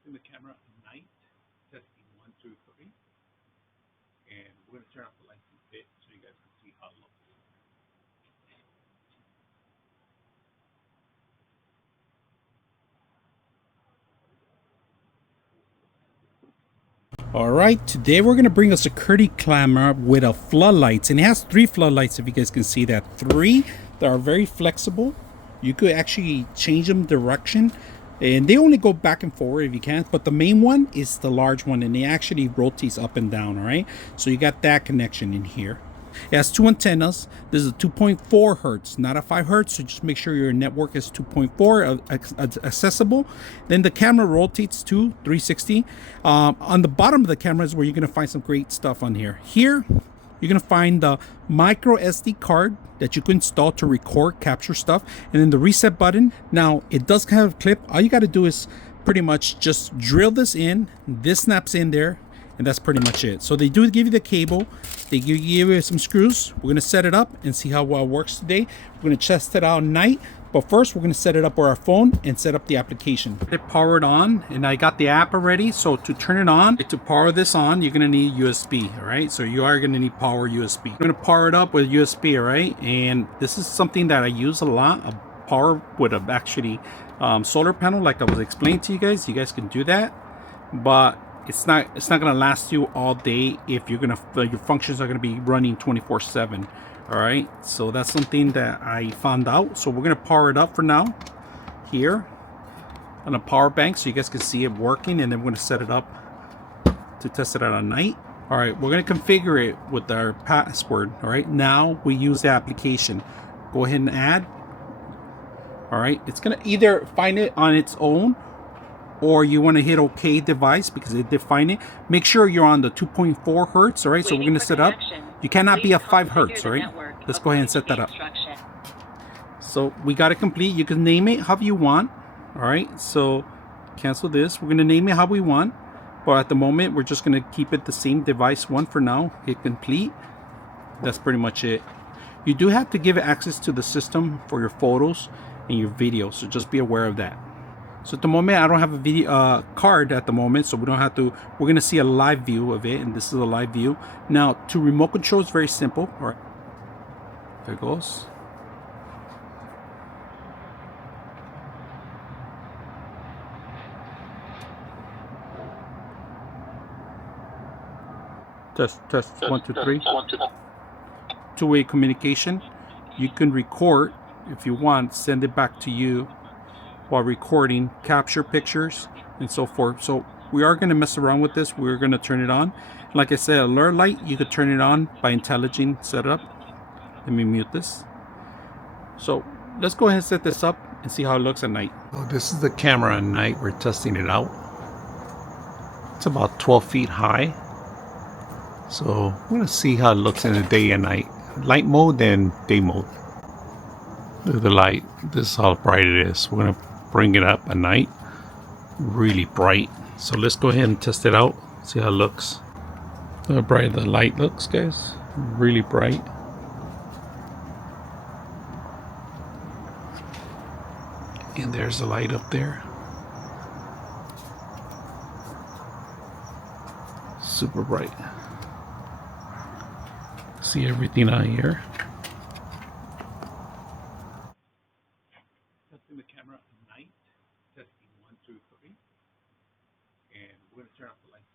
Testing the camera at night. Testing 1, 2, 3. And we're going to turn off the lights in a bit so you guys can see how it looks. All right, today we're going to bring a security camera with a floodlights, and it has 3 floodlights. If you guys can see that, 3 that are very flexible. You could actually change them direction, and they only go back and forward if you can, but the main one is the large one, and it actually rotates up and down. All right, so you got that connection in here. It has 2 antennas. This is a 2.4 hertz, not a 5 hertz. So just make sure your network is 2.4 accessible. Then the camera rotates to 360. On the bottom of the camera is where you're going to find some great stuff on here. Here, you're going to find the micro SD card that you can install to record, capture stuff. And then the reset button. Now, it does have a clip. All you got to do is pretty much just drill this in. This snaps in there. And that's pretty much it. So they do give you the cable. They give you some screws. We're going to set it up and see how well it works today. We're going to test it out at night. But first, we're going to set it up with our phone and set up the application. It powered on, and I got the app already. So to turn it on, to power this on, you're going to need USB, all right? So you are going to need power USB. I'm going to power it up with USB, all right? And this is something that I use a lot. A power with a actually solar panel, like I was explaining to you guys. You guys can do that, but it's not gonna last you all day if you're gonna your functions are gonna be running 24/7. All right, so that's something that I found out. So we're gonna power it up for now here on a power bank so you guys can see it working, and then we're gonna set it up to test it out at night. All right, we're gonna configure it with our password. All right, now we use the application. Go ahead and add. All right, it's gonna either find it on its own, or you want to hit OK device because it defined it. Make sure you're on the 2.4 hertz. All right, so we're going to set up. You cannot be a 5 hertz. All right, let's go ahead and set that up. So we got it complete. You can name it however you want. All right, so cancel this. We're going to name it how we want, but at the moment we're just going to keep it the same device one for now. Hit complete. That's pretty much it. You do have to give it access to the system for your photos and your videos, so just be aware of that. So at the moment, I don't have a video card at the moment, so we don't have to. We're gonna see a live view of it, and this is a live view. Now, to remote control is very simple. All right, there it goes. Test 1, 2, 3. Two-way communication. You can record if you want. Send it back to you while recording, capture pictures and so forth. So we are going to mess around with this. We're going to turn it on. Like I said, alert light, you could turn it on by intelligent setup. Let me mute this. So let's go ahead and set this up and see how it looks at night. So this is the camera at night. We're testing it out. It's about 12 feet high. So we're going to see how it looks in the day and night. Light mode and day mode. Look at the light. This is how bright it is. We're going to bring it up at night. Really bright. So let's go ahead and test it out. See how it looks. Look how bright the light looks, guys. Really bright. And there's the light up there. Super bright. See everything out here. Testing the camera at night. Testing 1, 2, 3. And we're going to turn off the lights.